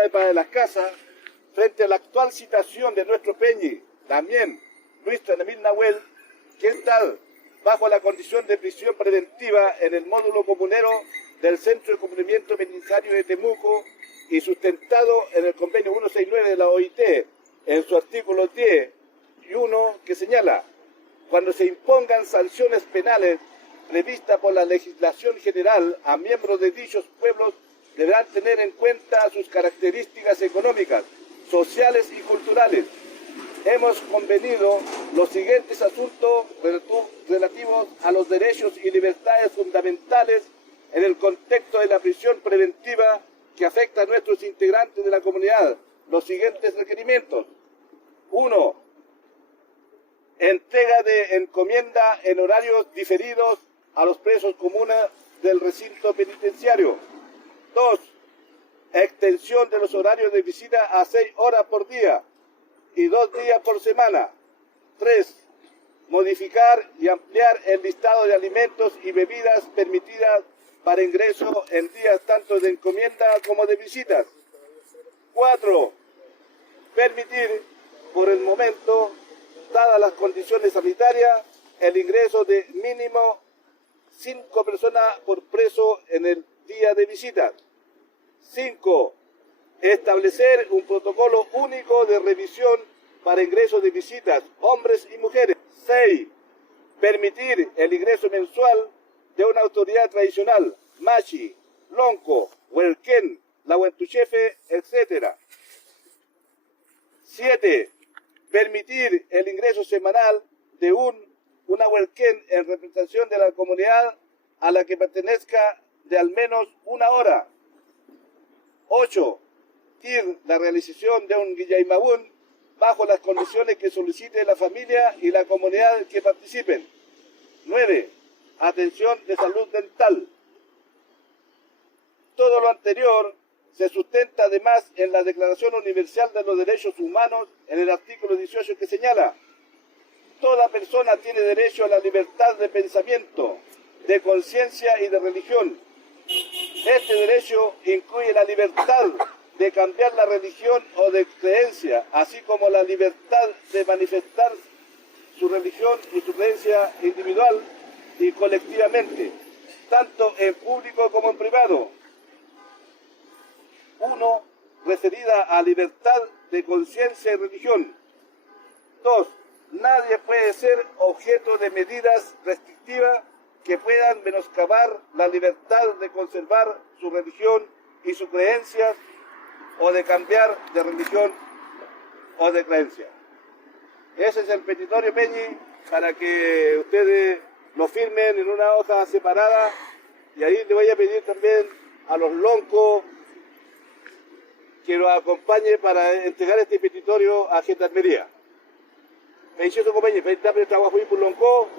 Hermana de Padre de las Casas, frente a la actual situación de nuestro Peñi, también Luis Tanamil Nahuel, que está bajo la condición de prisión preventiva en el módulo comunero del Centro de Cumplimiento Penitenciario de Temuco y sustentado en el convenio 169 de la OIT, en su artículo 10 y 1, que señala: cuando se impongan sanciones penales previstas por la legislación general a miembros de dichos pueblos, deberán tener en cuenta sus características económicas, sociales y culturales. Hemos convenido los siguientes asuntos relativos a los derechos y libertades fundamentales en el contexto de la prisión preventiva que afecta a nuestros integrantes de la comunidad. Los siguientes requerimientos. 1. Entrega de encomienda en horarios diferidos a los presos comunes del recinto penitenciario. 2. Extensión de los horarios de visita a 6 horas por día y 2 días por semana. 3. Modificar y ampliar el listado de alimentos y bebidas permitidas para ingreso en días tanto de encomienda como de visitas. 4. Permitir, por el momento, dadas las condiciones sanitarias, el ingreso de mínimo 5 personas por preso en el día de visitas. 5. Establecer un protocolo único de revisión para ingreso de visitas, hombres y mujeres. 6. Permitir el ingreso mensual de una autoridad tradicional, Machi, Lonco, Huelquén, Lahuentuchefe, etc. 7. Permitir el ingreso semanal de una Huelquén en representación de la comunidad a la que pertenezca de al menos 1 hora. 8. Permitir la realización de un Guillaimabún bajo las condiciones que solicite la familia y la comunidad que participen. 9. Atención de salud dental. Todo lo anterior se sustenta además en la Declaración Universal de los Derechos Humanos en el artículo 18, que señala: toda persona tiene derecho a la libertad de pensamiento, de conciencia y de religión. Este derecho incluye la libertad de cambiar la religión o de creencia, así como la libertad de manifestar su religión y su creencia individual y colectivamente, tanto en público como en privado. 1. Referida a libertad de conciencia y religión. 2. Nadie puede ser objeto de medidas restrictivas que puedan menoscabar la libertad de conservar su religión y sus creencias, o de cambiar de religión o de creencia. Ese es el petitorio Peñi, para que ustedes lo firmen en una hoja separada, y ahí le voy a pedir también a los loncos que lo acompañe para entregar este petitorio a Gendarmería. Felicito compañero, felicito por el trabajo y por lonco.